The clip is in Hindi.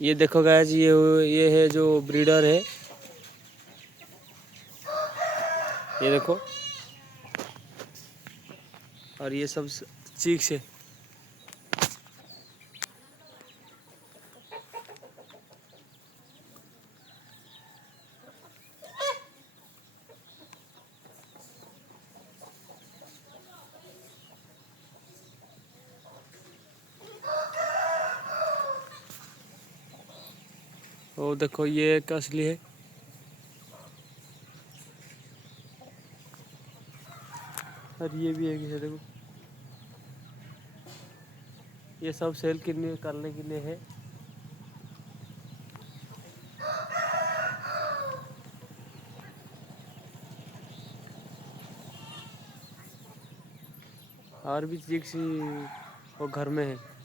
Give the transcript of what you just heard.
ये देखो गाइस, ये है जो ब्रीडर है, ये देखो। और ये सब चीक्स है। वो देखो, ये एक असली है। और ये भी एक है, देखो। ये सब सेल करने के लिए है। और भी चीक्स वो घर में है।